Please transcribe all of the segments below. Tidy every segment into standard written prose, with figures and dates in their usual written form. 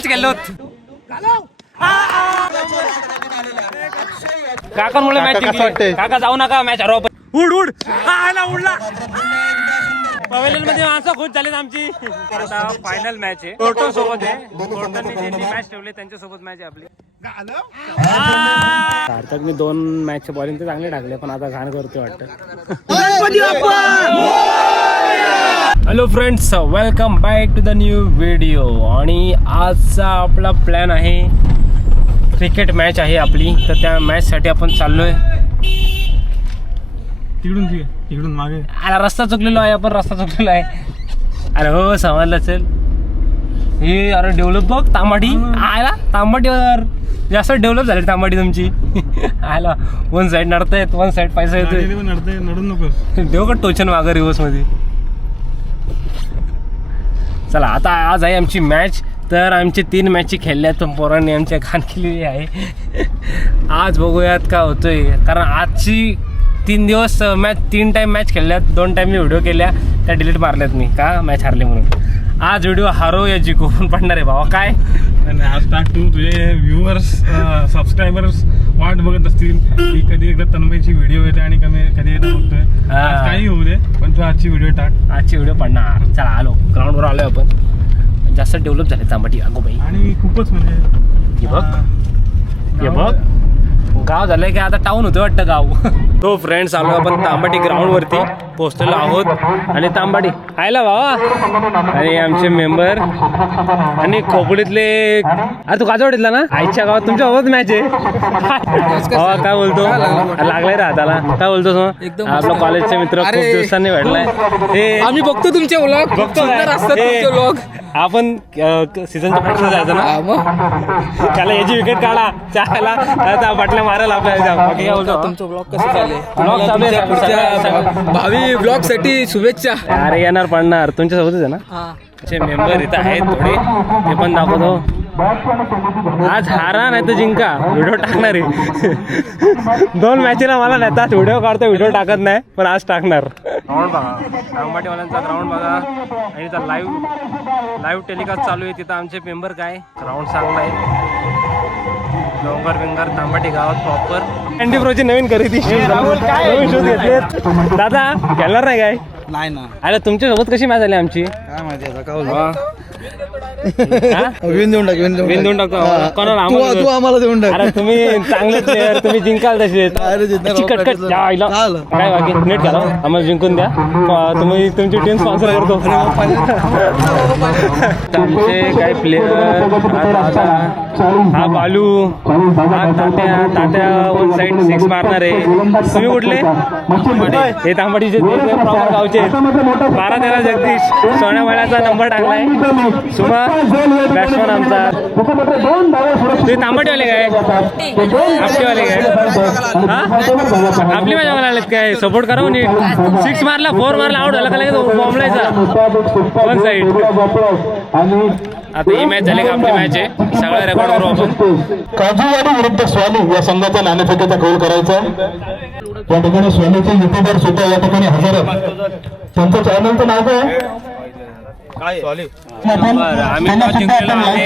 Match खेळलो काकांमुळे match जिंकली. काका जाऊ नका मॅच हरवा. उड उड आला उडला. पवेलियन मध्ये माणसं खुश झालीत आमची. आता फायनल मॅच आहे टोटल सोबत आहे. टोटलनी ज्यांनी मॅच ठेवले त्यांच्या सोबत मॅच आहे आपली. सार्थकने 2 मॅचचे बॉलिंग तर चांगले टाकले पण आता घाण करतोय वाटतं. Hello friends, welcome back to the new video. आणि आजचा आपला प्लॅन आहे क्रिकेट मॅच आहे आपली. तर त्या मॅचसाठी आपण चाललोय. तिकडून मागे अरे रस्ता चुकलेलो आहे आपण. रस्ता चुकलेलो आहे. अरे हो समजलं. चल हे अरे डेव्हलप बघ तांबाटी आयला. तांबाटीवर जास्त डेव्हलप झाली तांबाटी तुमची. आयला 1 साईड नडतायत 1 साईड पैसा येतोय. नडून नको देऊ का टोचन मागं रिवर्स मध्ये. चला आता आज आहे आमची मॅच. तर आमची 3 मॅची खेळल्यात पोरांनी आमच्या घाण केलेली आहे. आज बघूयात का होतोय. कारण आजची 3 दिवस मॅच 3 टाइम मॅच खेळल्यात. 2 टाइम मी व्हिडिओ केल्या त्या डिलीट मारल्यात मी का मॅच हारली म्हणून. आज व्हिडिओ हारो या जिंकू पडणार आहे भावा. काय आज टाक तू तुझे व्ह्युअर्स सबस्क्रायबर्स वाट बघत असतील की कधी एकदा तन्मयची व्हिडिओ येते आणि कधी एकदा बघतोय. काही होऊ दे पण तू आजची व्हिडिओ टाक. आजची व्हिडिओ पडणार. चला आलो ग्राउंडवर आलोय आपण. जास्त डेव्हलप झाले तांबाटी अगोबाई. आणि खूपच म्हणजे हे बघ गाव झालंय का आता टाऊन होतं वाटतं गाव. तो फ्रेंड्स आलो आपण तांबाटी ग्राउंड वरती पोहोचलेलो आहोत. आणि तांबाटी आयला भावा आणि आमचे मेंबर आणि खोपडीतले. अरे तू काजवाडीतला ना. आईच्या गावात तुमच्या सोबत मॅच आहे. भावा काय बोलतो लागलाय रे हाताला. काय बोलतो मग आपला कॉलेजचे मित्र खूप दिवसांनी भेटलाय. ते आम्ही बघतो तुमचे व्लॉग. बघतो व्लॉग आपण सीझनच्या फर्स्ट जायचं ना. त्याला याची विकेट काढा चायला आता बाटल्या मारायला आपल्याला. बाकी काय बोलतो तुमचं ब्लॉग कसं चालले. ब्लॉग भावी ब्लॉग साठी शुभेच्छा. अरे येणार पडणार तुमच्या सोबतच आहे ना. आमचे मेंबर इथं आहेत थोडे ते पण दाखवतो. आज हारा नाही तर जिंका व्हिडिओ टाकणार आहे. 2 मॅचेला मला नेतात व्हिडिओ काढतो व्हिडिओ टाकत नाही पण आज टाकणार. ग्राउंड बघा तांबाटीवाल्यांचा ग्राउंड बघा. आणि इथं लाईव्ह टेलिकास्ट चालू आहे. तिथं आमचे मेंबर काय ग्राउंड चांगला आहे. डोंगर बिंगर तांबाटी गावात प्रॉपर. अँडी प्रोची नवीन खरेदी नवीन शोध घेतले. दादा खेळणार नाही काय. नाही ना. अरे तुमच्या सोबत कशी मॅच आली आमची काय माहिती आता काय विन देऊन टाकतो कोणाला. तू आम्हाला देऊन टाक. अरे तुम्ही चांगले प्लेअर तुम्ही जिंकाल तसे. कटकट काय बाकी नीट करा आम्हाला जिंकून द्या. तुम्ही तुमची टीम स्पॉन्सर करतो. आमचे काय प्लेअर हा बालू हा तात्या 1 साईड 6 मारणार आहे. तुम्ही कुठले हे तांबाटीचे प्रॉपर गावचे. 12-13 जगदीश सोन्यावाड्याचा नंबर टाकलाय. सुमा बॅट्समन आमचा. तुम्ही तांबाटीवाले काय आपलीवाले काय हा आपली माझ्या मला आलेत काय. सपोर्ट करा नीट. 6 मारला 4 मारला आउट झाला का लगेच बॉम्बलायचा 1 साईड. आता ही मॅच झाली का आपली मॅच आहे. सगळं रेकॉर्ड करू आपण. काजूवाडी विरुद्ध स्वामी या संघाचा नाणेफेकीचा गोल करायचा. या ठिकाणी स्वामीचे युट्यूबर सुद्धा या ठिकाणी हजर आहेत. त्यांचं चॅनलचं नाव काय आम्ही टॉस जिंकलेलो आहे.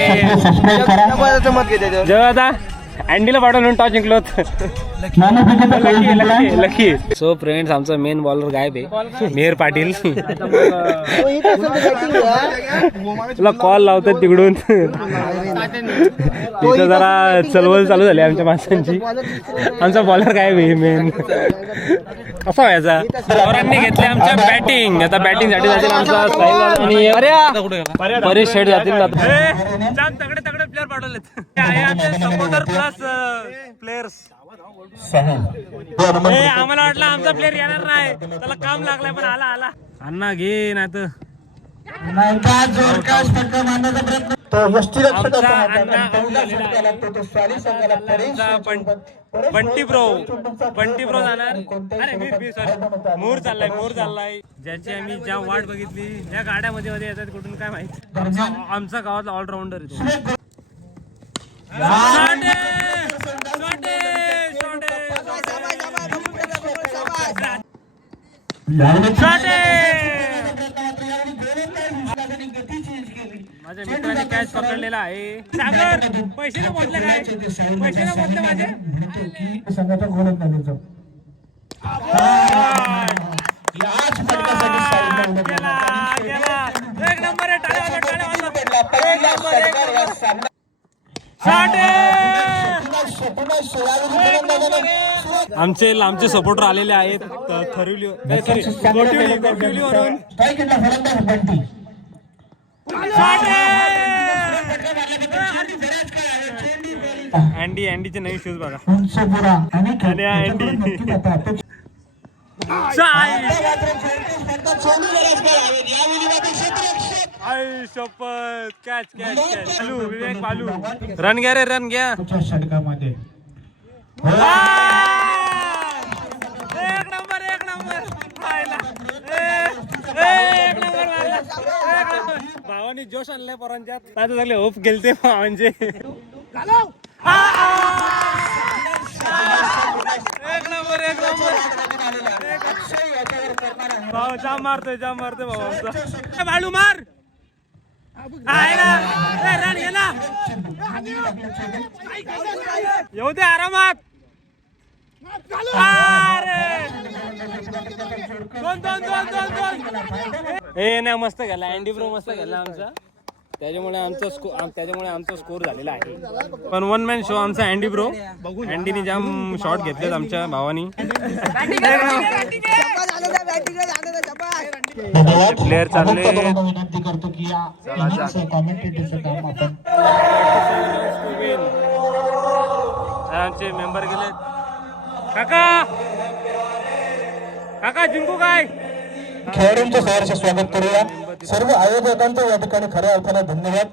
जेव्हा आता अँडीला पाठवून टॉस जिंकलो. लकी. सो फ्रेंड्स आमचा मेन बॉलर गायब आहे मेहर पाटील. तुला कॉल लावतात तिकडून. तिथं जरा चलवल चालू झाली आमच्या माणसांची. आमचा बॉलर गायब आहे मेन. कसा व्हायचा. पोरांनी घेतले आमच्या बॅटिंग. आता बॅटिंग साठी जातील आमचा आणि परेश शेठ जातील. तगडे प्लेअर पाठवलेत सपोर्टर प्लस प्लेयर्स. आम्हाला वाटलं आमचा प्लेअर येणार नाही त्याला काम लागलाय पण आला अण्णा घे नाही तर बंटी प्रो जाणार. अरे मोर चाललाय ज्याची आम्ही ज्या वाट बघितली ज्या गाड्यामध्ये येतात कुठून काय माहित. आमचा गावातला ऑलराऊंडर आहे. माझ्या मित्राने कॅच पकडलेला आहे. सागर पैसे ना मोजले काय? पैसे ना मोजले माझे. संघाचा गोलच नाही त्याचा. याच फटक्यासाठी साईडला गेला. एक नंबर आहे. टाळ्या वाजवा, टाळ्या वाजवा. पहिला षटकार या सामन्यात. आमचे सपोर्टर आलेले आहेत थरिवली वरून. अँडीचे नवीन शूज बघा. आणि अँडी शपथ. Catch catch catch. Vivek Balu run घ्या रे, रन घ्या. षटकामध्ये एक नंबर एक नंबर भावानी जोश आणलाय पोरांच्यात. आता झाले होप गेलते म्हणजे एक नंबर एक नंबर. भाऊ जाम मारतोय भाऊ आमचा. बाळू मार. रन गेला. येऊ दे आरामात. हे नाही मस्त गेला. अँडी ब्रो मस्त गेला आमचा. त्याच्यामुळे आमचा स्कोर झालेला आहे. पण वन मॅन शो आमचा अँडी ब्रो. अँडीने जाम शॉट घेतलेत आमच्या भावानी. प्लेअर चालले. विनंती करतो की कॉमेंटेटरचं काम आपण आमचे मेंबर गेले. काका जिंकू काय? खेळाडूंचं सहर्ष स्वागत करूया. सर्व आयोजकांचं या ठिकाणी खऱ्या अर्थाने धन्यवाद.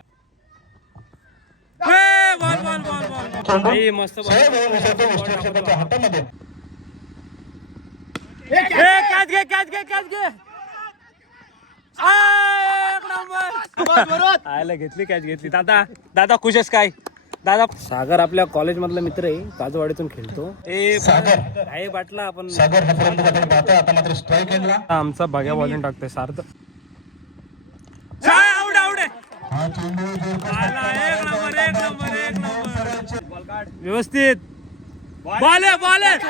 मस्त हातामध्ये आयला घेतली कॅच घेतली. दादा खुश आहेस काय? दादा सागर आपल्या कॉलेज मधला मित्र आहे. काजवाडीतून खेळतो. आहे बाटला आपण. सागर आता मात्र स्ट्राईक एंडला आमचा बघ्या बॉलिंग टाकतोय सार्थ. व्यवस्थित बॉल बॉल एक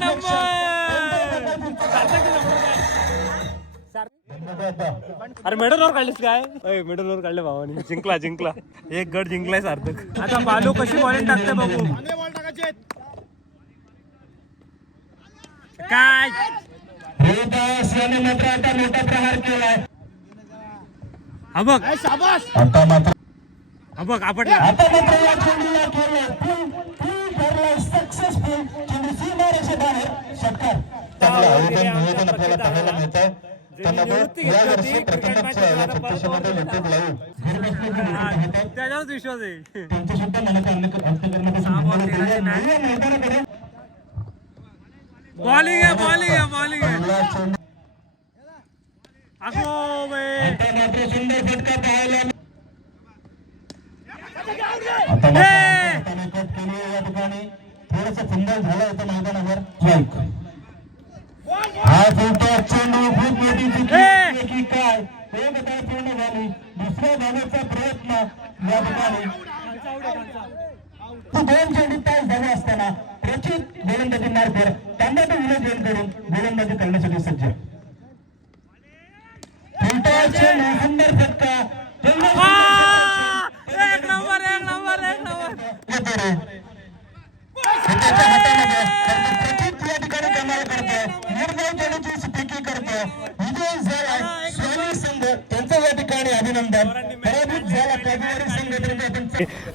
नंबर. अरे मेडलवर काढलीस काय? मेडलवर काढले भावानी. जिंकला एक गड जिंकलाय सार्थक. आता बालू कशी बॉलिंग टाकते बघू. काय मोठा प्रहार केलाय. हा बघ आता मात्र आपण आता मात्र या चेंडूला केलं सक्सेसफुल. चेंडू सीमारेषे बाहेर. षटकार. चांगलं आयोजन नियोजन आपल्याला पाहायला मिळत आहे. त्याच्यावरच विश्वास आहे. त्यांचं सुद्धा बॉलिंग आहे. अगो बे सुंदर फटका पाहायला या ठिकाणी थोडस फुंगल झालं होतं मैदानावर. हा फुलटा चेंडू खूप मोठी चुकी की काय एक धाव पूर्ण झाली. दुसऱ्या धावेचा प्रयत्न या ठिकाणी. दोन चेंडू तास धावे असताना प्रचित गोलंदाजी मार्फत त्यांना तो विरोध करून गोलंदाजी करण्यासाठी सज्ज. फुलटा चेंडू सुंदर फटका. एक नंबर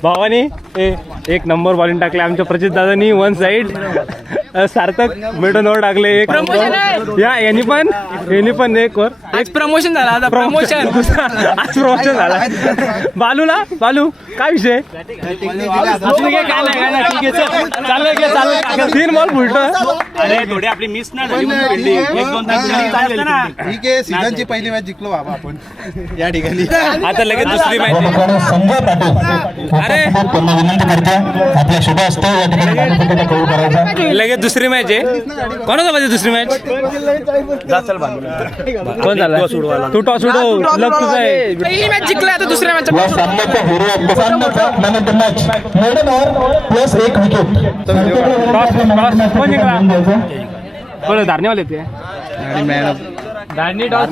भावानी एक नंबर बॉलिंग टाकले आमच्या प्रचित दादानी. वन साइड सार्थक मिडनवर टाकले. एक या यांनी पण एक वर. आज प्रमोशन झाला. आता प्रमोशन आज प्रमोशन झाला. बालू काय विषय? तीन बॉल फुलतो. अरे थोडी आपली मिस ना झाली म्हणून एक दोन तास ठीक आहे. सीझनची पहिली मॅच जिंकलो बाबा आपण या ठिकाणी. आता लगेच दुसरी मॅच. संजय पाटील अरे विनंती करतो आपल्या शुभ असते या ठिकाणी लगेच दुसरी मॅच आहे. कोणासोबत दुसरी मॅच? कोण झाला? तू टॉस उडव, लक तुझा आहे. पहिली मॅच जिंकला आता दुसऱ्या मॅच या सामन्याचा हिरो सामन्याचा man of the match madam over plus 1 wicket. कोण जिंकला? कोण धारणेवाले ते? धारणी टॉस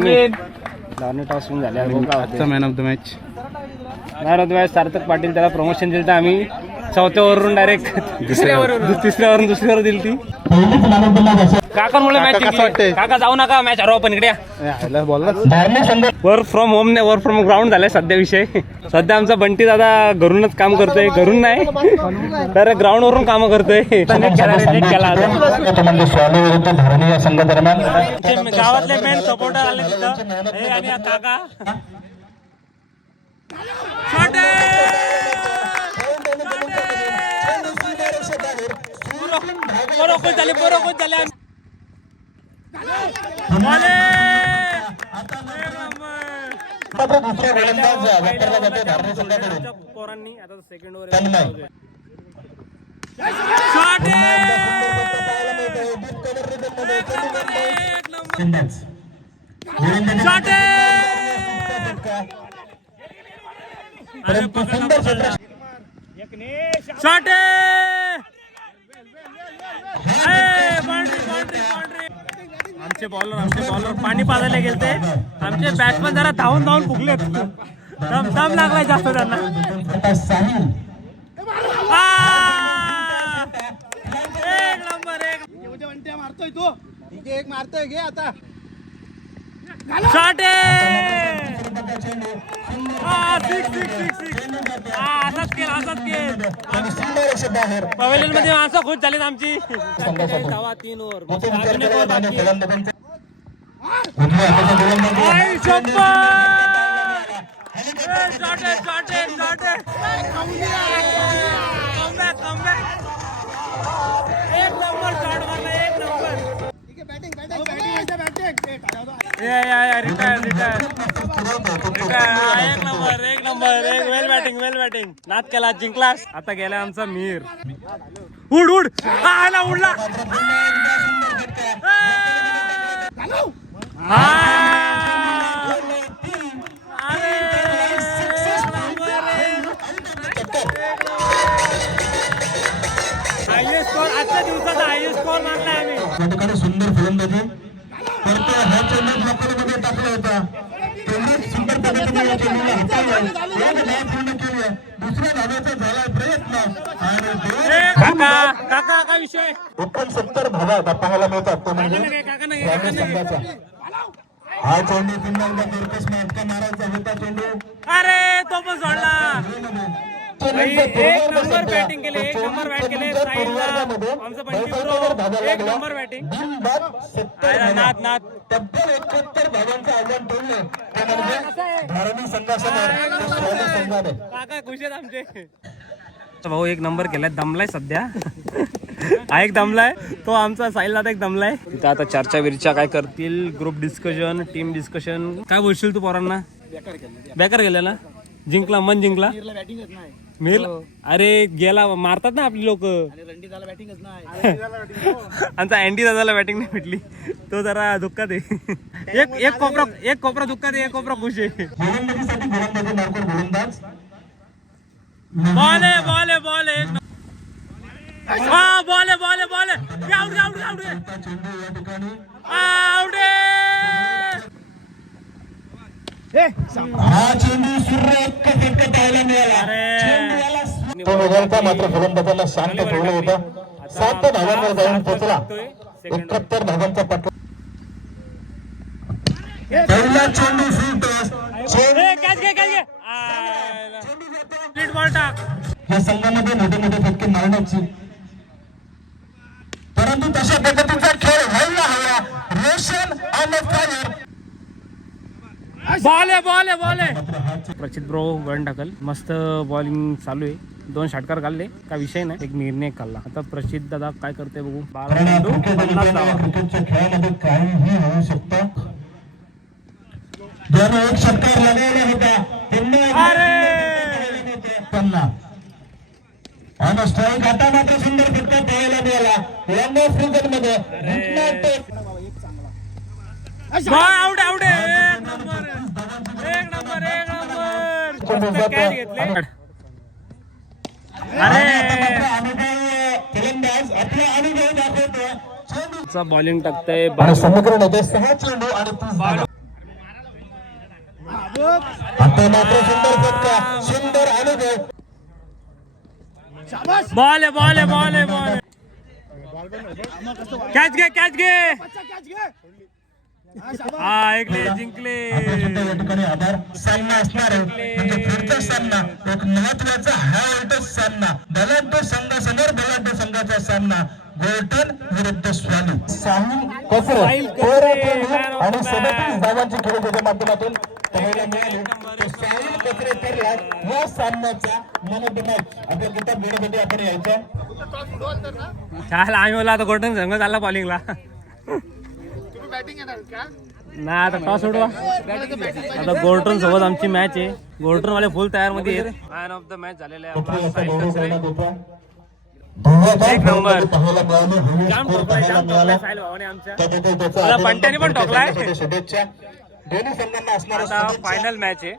विन झाले. Man of the match man of the match Sarthak Patil. त्याला प्रमोशन दिलं तर आम्ही चौथ्या वरून डायरेक्ट तिसऱ्यावरून दुसऱ्यावर दिली ती. पहिलीच मॅन ऑफ द मॅच असेल. काकांमुळे मॅच काका कसं जिंकली. वाटतंय? काका जाऊ नका मॅच हरवा पण इकडे या. बोलला धारणे संघ वर्क फ्रॉम होम नाही, वर्क फ्रॉम ग्राउंड झालाय सध्या विषय. सध्या आमचा बंटी दादा घरूनच काम करतोय. घरून नाही तर ग्राउंड वरून काम करतोय. म्हणजे स्वामी विरुद्ध धारणे या संघादरम्यान गावातले मेन सपोर्टर आले तिथं. हे आणि हा काका मात्र दुसरा गोलंदाज वापरला जातो धारणे संघाकडून. पोरांनी आता सेकंड ओव्हर तन्मय परंतु सुंदर क्षेत्र आमचे बॉलर पाणी पाजायला गेलते. आमचे बॅट्समन जरा धावून फुगलेत. दम लागलाय जास्त त्यांना. साहिल एक नंबर मारतोय तो एक मारतोय घे आता शॉट पवेलियन मध्ये माणसं खुश झालीत आमची. 3 ओव्हर अजून एक ओव्हर बाकी आहे. एक नंबर शॉट मारला. एक नंबर एक नंबर वेल बॅटिंग नाद केला. जिंकलास. आता गेला आमचा मीर. उड आला उडला. हायएस्ट स्कोर आजच्या दिवसाचा हायएस्ट स्कोर मानलाय आम्ही. या ठिकाणी सुंदर फलंदाजी करतो. हा चेंडू ब्लॉकरमध्ये टाकला होता. तेवढीच सुंदर पद्धतीने या चेंडूला हाताळलं. एक धाव पूर्ण केली. दुसऱ्या धावेचा झाला प्रयत्न आणि काका का विषय 69 धावा पाहायला मिळतात. तो म्हणजे काका स्वामी संघाचा. हा चेंडू पुन्हा एकदा कर्कश माटका मारायचा होता चेंडू. अरे तो पण सोडला. एक नंबर बॅटिंग केले. एक नंबर बॅट केले. आमचं बंटी ब्रो एक नंबर बॅटिंग. नाद तब्बल 71 धावांचं आव्हान ठेवले. ते म्हणजे धारणी संघासमोर स्वामी संघाने. काका खुश आहेत आमचे. भाऊ एक नंबर केलाय. दमलाय सध्या. हा एक दमलाय. तो आमचा साहिल दादा एक दमलाय. तिथं आता चर्चा विरच्या काय करतील. Group discussion, team discussion. काय बोलशील तू पोरांना? बेकार गेला ना. जिंकला मन जिंकला. मीर अरे गेला. मारतात ना आपली लोक. आमचा अँडी दादाला बॅटिंग नाही भेटली. तो जरा दुःखात आहे. एक कोपरा दुःखात आहे. एक कोपरा खुश आहे. गोलंदाजीसाठी गोलंदाजी मार्कर गोलंदाज बॉल आहे हा चेंडू सुरेख फटका पाहायला मिळाला. तो वगळता मात्र फलंदाजाला शांत ठेवलं होतं. 7 धावांवर जाऊन पोहोचला. 71 धावांचा पट्टा. पहिला चेंडू या संघामध्ये मोठे मोठे फटके मारण्याची परंतु तशा पद्धतीचा खेळ व्हायला हवा. Roshan on fire. बॉल आहे. प्रचित ब्रो वन टाकल. मस्त बॉलिंग चालू आहे. 2 षटकार काढले. का विषय नाही. एक निर्णय काढला. आता प्रचित दादा काय करते बघू. 12 चेंडू 50 धावा. क्रिकेटच्या खेळामध्ये काहीही होऊ शकतं. ज्याने एक षटकार लगावला होता त्यांना आणि स्ट्राईक आता मात्र सुंदर फटका पाहायला मिळाला लॉंग ऑफ रिझन मध्ये आउट आउट एक नंबर एक नंबर एक नंबर कॅच घेतले. अरे फलंदाज आपला अनुभव दाखवतो बॉलिंग टाकतंय आणि समुद्रामध्ये 6 चेंडू आणि 30 धावा. आता मात्र सुंदर फटका सुंदर अनुभव बॉल आहे बॉल आहे बॉल आहे बॉल कॅच घे कॅच घे. हा ऐकले जिंकले. आता सुद्धा या ठिकाणी आभार सामना असणार आहे म्हणजे पुढचा सामना एक महत्वाचा हाय व्होल्टेज सामना बलाढ्य संघासमोर बलाढ्य संघाचा सामना गोल्टन विरुद्ध स्वामी साहिल कचरे आणि 37 धावांची खेळीच्या माध्यमातून पाहायला मिळाले तर साहिल कचरे ठरला या सामन्याचा मन ऑफ द मॅच. आपल्या किताब घेण्यासाठी आपण यायचं चाल आम्ही बोला आता गोल्डन संघ चालला बॉलिंगला. नाही आता टॉस उडवा. आता गोल्डन सोबत आमची मॅच आहे. गोल्डन वाले फुल तयार मध्ये आहेत. मॅन ऑफ द मॅच झालेले आहे आपला साहिल कचरे. एक नंबर जाम ठोकलाय साहिल भावाने आमच्या. मला पंट्याने पण ठोकलाय. शुभेच्छा दोन्ही संघांना असणार आता फायनल मॅच आहे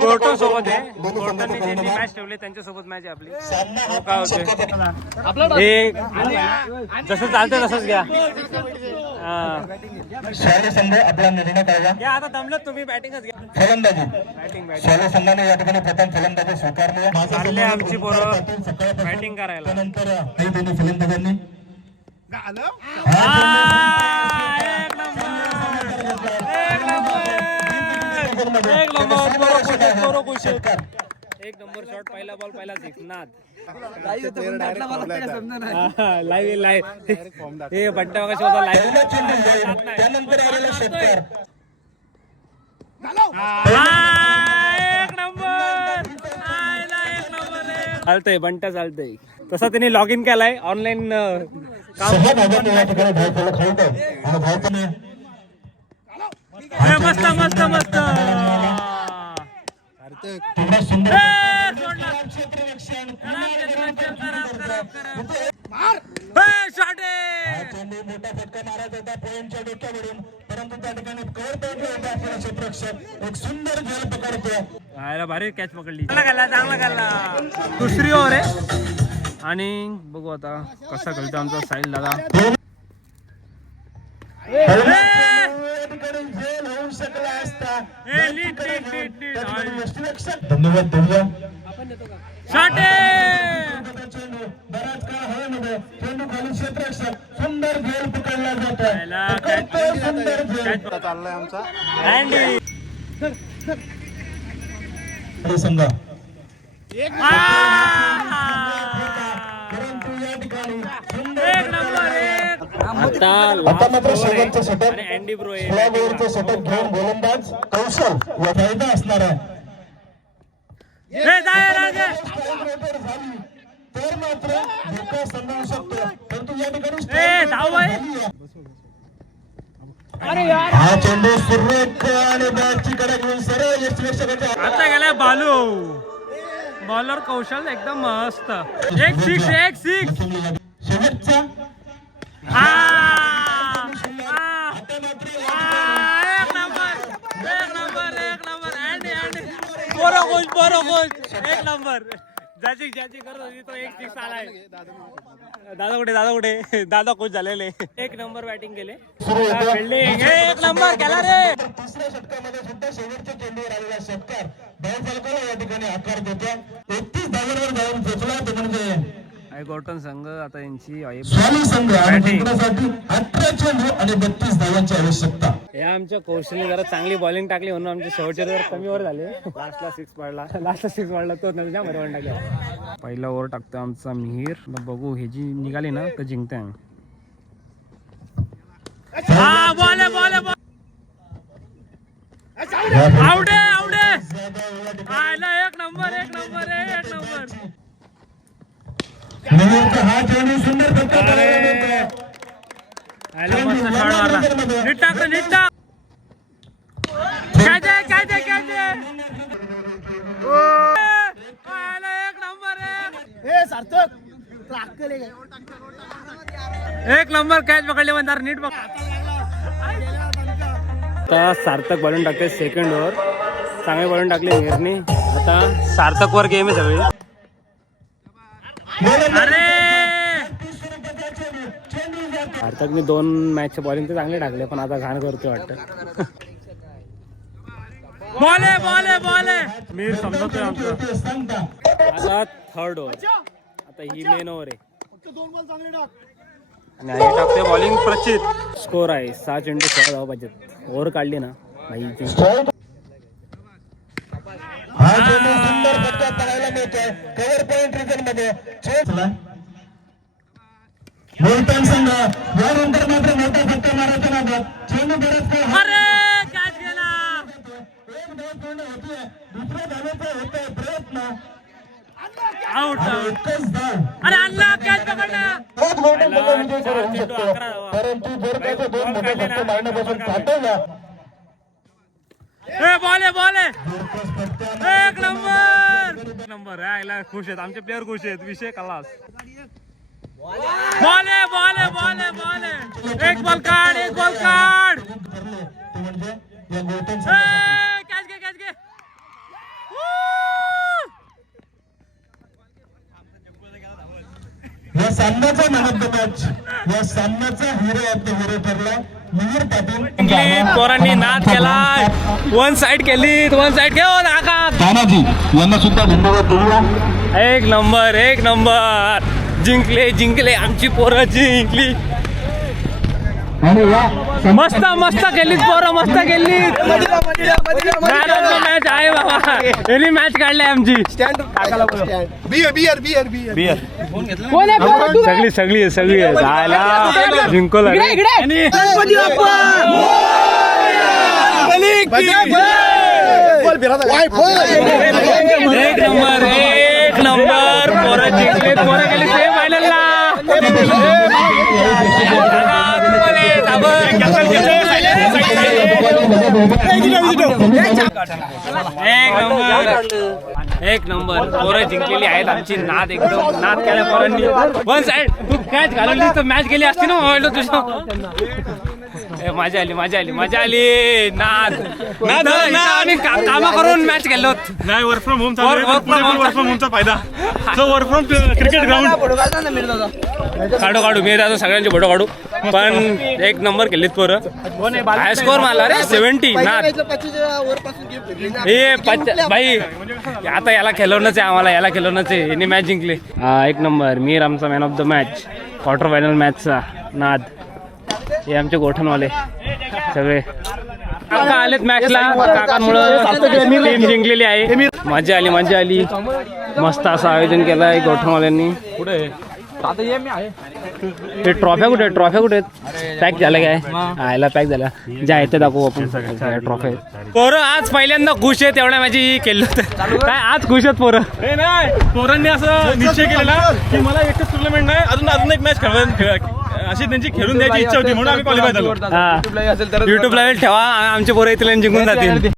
गोल्टन सोबत आहे. गोल्टनने ज्यांनी मॅच ठेवले त्यांच्या सोबत मॅच आहे आपली. हे जसं चालतं तसंच घ्या. शालेय संघ आपला निर्णय करावा. घ्या आता दमलं तुम्ही बॅटिंगच घ्या. फलंदाजी बॅटिंग शालेय संघाने या ठिकाणी प्रथम फलंदाजी स्वीकारली चालले आमची पोरं बॅटिंग करायला. त्यानंतर हे दोन्ही फलंदाजांनी एक नंबर शॉट पहिला बॉल पहिला सिक्स नाद लाईव्ह हे बट्टा कशी होता लाईव्ह. त्यानंतर आलेला षटकार एक नंबर एक नंबर चालतंय बंटा चालतंय. तसा त्यांनी लॉग इन केलाय ऑनलाईन. 6 धावांनी या ठिकाणी धावफलक हलतंय आणि धावताना मस्त मस्त मस्त पुन्हा सुंदर चेंडू मोठा फटका मारत होता पोयनच्या डोक्यावरून परंतु त्या ठिकाणी कव्हर पॉईंट होता आपला क्षेत्ररक्षक एक सुंदर झेल पकडतो. भारी कॅच पकडली. चांगला खाल्ला. दुसरी ओव्हर आहे आणि बघू आता कसा खेळतो आमचा साहिल दादा. झेल होऊ शकला असता. धन्यवाद. धन्यवाद धन्यवाद. बराच काळ हवेमध्ये चेंडू खाली क्षेत्ररक्षक सुंदर झेल पकडला जातो. सुंदर झेल चाललाय आमचा संघ आता मात्र शेवटचं षटक फ्लॅगवरचं षटक घेऊन गोलंदाज कौशल व फायदा असणार आहे. तर मात्र धोका संभवू शकतो परंतु या ठिकाणी हा चेंडू सुरेख आणि बॅटची कडे घेऊन सरळ यष्टीरक्षकाच्या आता गेलाय बालू. बॉलर कौशल एकदम मस्त. एक सिक्स शेवटचा एक नंबर ज्याची करत होती तो एक सिक्स आलाय. दादा खुश झालेले. एक नंबर बॅटिंग केले. फिल्डिंग एक नंबर केला रे. तिसऱ्या षटकामध्ये सुद्धा शेवटच्या चेंडूवर आलेला षटकार धावफलकाला या ठिकाणी आकार देतो. 31 धावांवर जाऊन पोहोचला तो म्हणजे गोल्टन संघ. आता यांची स्वामी संघ आणि जिंकण्यासाठी 18 चेंडू आणि 32 धावांची आवश्यकता. या आमच्या कौशलने जरा चांगली बॉलिंग टाकली म्हणून आमचे शेवटचे जर कमी ओव्हर झाले. लास्टला सिक्स पडला तो नवीन बरोबर टाकला. पहिला ओव्हर टाकतो आमचा मिहीर. बघू हे जी निघाली ना तर जिंकते आम्ही. एक नंबर हा चेंडू सुंदर फटका नीट टाक एक नंबर एक नंबर कॅच पकडले म्हणणार नीट बघ. आता सार्थक बॉलिंग टाकते सेकंड ओव्हर. चांगले बॉलिंग टाकले मीरनी. आता सार्थक वर गेम आहे सगळी. अरे सार्थकने 2 मॅचचे बॉलिंग तर चांगले टाकले पण आता घाण करतोय वाटतं. बॉले बॉले बॉले मीर समजतोय आमचं. आता थर्ड ओव्हर. आता ही मेन ओव्हर आहे आणि आई टाकते बॉलिंग प्रचित. स्कोर आहे 6 चेंडू 6 धावा पाहिजेत. ओव्हर काढली ना भाई. हा चेंडू सुंदर फटका पाहायला मिळतोय कव्हर पॉइंट रिजन मध्ये. बोलताना सांगा यानंतर मात्र मोठा फटका मारायचा नादात चेंडू बरंच काय अरे कॅच गेला. एक धाव पूर्ण होतीये. दुसऱ्या धावेचा होतोय प्रयत्न. Out out. एकच धाव. अरे अण्णा कॅच पकडला. बहुत मोठा बल्ला विजय करू शकतो परंतु जर त्याचे 2 मोठे फटके मारण्यापासून थांबवला ए बॉले बॉले एक नंबर यायला खुश आहेत आमचे प्लेअर. खुश आहेत. विषय खलास. बॉले बॉले बॉले बॉले एक बॉल काढ. एक बॉल काढ. म्हणजे या गोट्यांचा कॅच घे कॅच घे. या सामन्याचा मॅन ऑफ द मॅच या सामन्याचा हिरो ऑफ द हिरो ठरला मिहीर पाटील. पोरांनी नाद केलाय. 1 साइड केली. 1 साइड घेऊन आकाश. तानाजी यांना सुद्धा धन्यवाद देऊया. एक नंबर जिंकले आमची पोरं जिंकली. आणि या मस्त केलीत पोरं. मस्त केलीत. मॅच आहे बाबा. यांनी मॅच काढली आमची. सगळी जायला जिंकवलं रे. एक नंबर पोरं जिंकले. पोरं गेली सेम फायनलला. एक नंबर पोरं जिंकलेली आहेत आमची. नाद एकदम नाद केल्या पोरांनी. 1 साइड तू कॅच घालवली तर मॅच गेली असती ना मोबाईल तुझ्या. मजा आली. नाद आम्ही कामं करून मॅच गेलो. नाही वर्क फ्रॉम होम चालू वर्क फ्रॉम होमचा फायदा. जो वर्क फ्रॉम क्रिकेट ग्राउंड काढू मी आता सगळ्यांचे फोटो काढू. पण एक नंबर केलीत पोरं. हाय स्कोर मारला रे 70. नाद हे भाई आता याला खेळवणंच आहे आम्हाला. यांनी मॅच जिंकले. एक नंबर मीर आमचा man of the match. Quarter final मॅचचा नाद. हे आमचे गोठणवाले सगळे काका आलेत मॅचला. काकांमुळे टीम जिंकलेली आहे. मजा आली. मस्त असं आयोजन केलं आहे गोठणवाल्यांनी. ते ट्रॉफ्या कुठे पॅक झालं काय. आयला पॅक झाला. ज्या आहेत ते दाखवू आपण. ट्रॉफ्या पोरं आज पहिल्यांदा खुश आहेत. एवढ्या मॅची केलं होतं काय. आज खुश आहेत पोरं. नाही पोरांनी असं निश्चय केलेला की मला एकच टुर्नामेंट नाही अजून एक मॅच अशी त्यांची खेळून द्यायची इच्छा होती म्हणून आम्ही क्वालिफाय झालो. युट्यूबला ठेवा. आमचे पोरं येतील आणि जिंकून जातील.